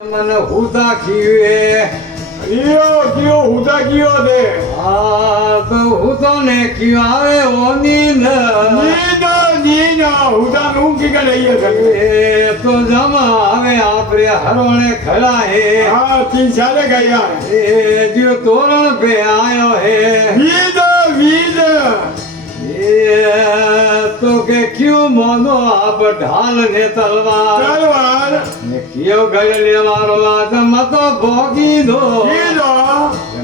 મને હુતા ખીવે કયો હુતા કયો દે આ તો હુતો ને કયો આવે ઓ નીંદ હુતા નું કી કરે એ તો જમા આવે આપણે હરોણે ખડા હે હા તી ચાલે ગયા એ જો તોરણ पे आयो है વીદ એ તો કે ક્યું મોનો આપ ઢાલ ને તલવાર ને કયો ગયો લેવારો આદમ તો ભોગી દો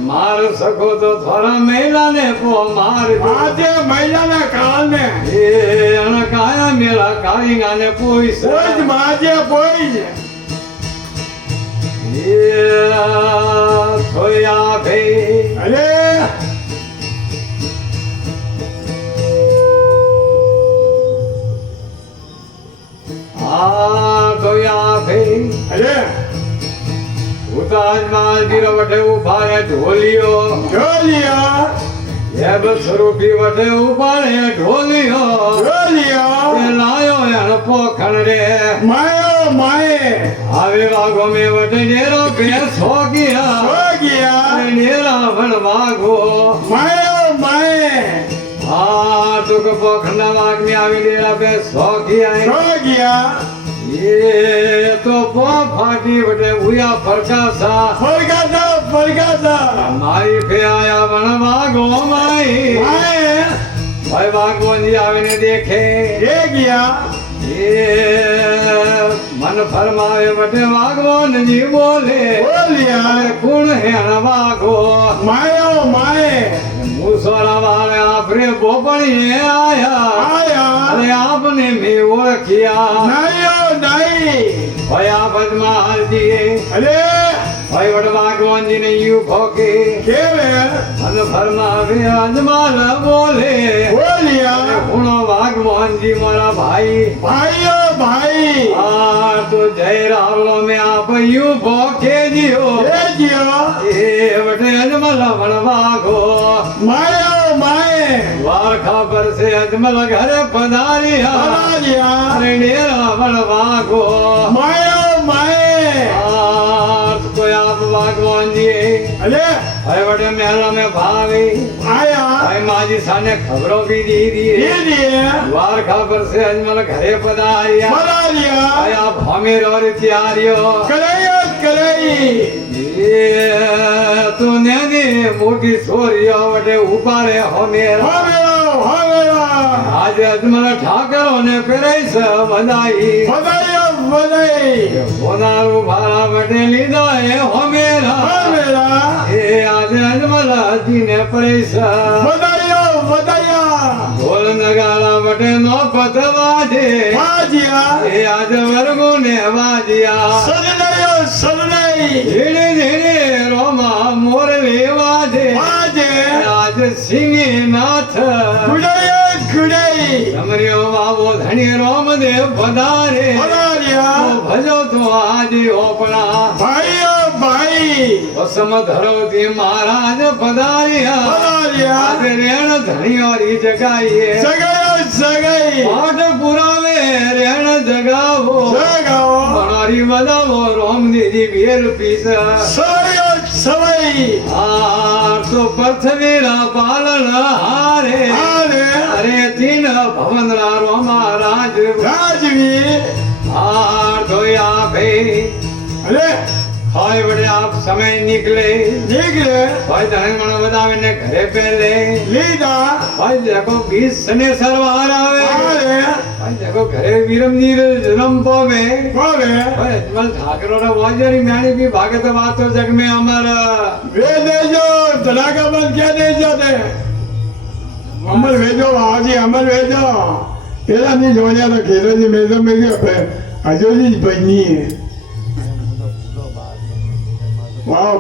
માર સકો તો થોડા મહિલા ને પો માર આજે મહિલાના કારણે એ અણકાયા મેલા કાળીંગા ને પોઈસ કોઈ જ માજે કોઈ જ એ થોયા ભઈ અરે થોયા ભઈ અરે ઉતાજ માં જીરો વટે ઉભા રે ઢોલિયો ઢોલિયા એ બસરૂપી વટે ઉભા રે ઢોલિયો એ લાયો એનો પોખણ રે માયો માએ આવે વાગો મે વટે નેરો બેસો ગયા નેરા વણ વાગો માયો માએ આ ટુક પોખંડા વાગને આવી નેરા બેસો ગયા એ તો પો ફાટી વટે ઉયા ફરકાસા મારી ફે આયા વણ વાગો માઈ ભાઈ વાગોજી આવીને દેખે એ ગયા એ મન ફરમાવે વટે વાગવન જી બોલે બોલ્યા કુણ હેણ વાગો માયો માએ મુસોરા વાળે આપણે બોપણીએ આયા અરે આપને મેં ઓળખ્યા નાયો નાઈ ભયા પદ્માલજીએ અરે ભાઈ વડ વાગવાનજી ને યુ ભોકે કેવે મન ફરમાવે અજમાલ બોલે બોલ્યા ગુણો વાગવાનજી મારા ભાઈ ભાઈઓ ભાઈ આ તો જય રાવલો મે આપ યુ ભોકે જીઓ એ જીઓ એ વટે અજમલ વણ વાગો માયો માએ વારખા પર સે અજમલ ઘરે પધાર્યા અરે નેરા વણ વાગો માયો માએ કોઈ આપ વાગવાનજી અરે હવે વટે મહેલા में ભાવી આયા भाई माजी साने खबरों भी दी દીદી वारखा पर से अजमल घरे पधारिया બોલાયા आया भमेर और त्यारियो કરાઈ ये तो ने मोटी सोरियो वटे उपारे होमेरा હોવેલા आज अजमल ठाकरो ने पेरेस बधाई બધાઈ होनारू भारा वटे लीधा है होमेरा હોવેલા ये आज अजमल जी ने परेस બધાયા ढोल नगाड़ा वटे नो पतवाजे વાજિયા ये आज वर्गो ने वाजिया સદનઈ धीरे धीरे रोमा मोरले वाजे વાજે आज सिंगे नाथ ગુડાઈ समरियो बाबो धनी रोमदेव पधारे બોલાયા भजो तो आज ओपना ભાઈઓ ભાઈ वसम धरोती महाराज पधारिया બોલાયા आज रेण धनी और जगाइए સગાઈ पाठ पुरावे रेण जगावो જગાઓ बनारी बजावो रोम दीदी बेल पीस સવાયો સવાઈ आ तो पृथ्वीरा पालन हारे આરે अरे तीन भवन रो महाराज રાજવી हार धोया भे અરે हाय बड़े आप समय निकले નીકળે भाई धनगण बदावे ने घरे पहले લીધા भाई देखो 20 सने सरवार आवे આરે भाई देखो घरे वीरम नीर जन्म पावे બોલે भाई अजमल ठाकरो रा वाजरी म्याणी भी भागत वातो जग में अमर વે દેજો ધડાકા બંધ ક્યાં દે જાતે અમર વેજો હાજી અમર વેજો પેલા ની જોયા તો ખેલોજી મેજો મેજો હજોજી બની વાહ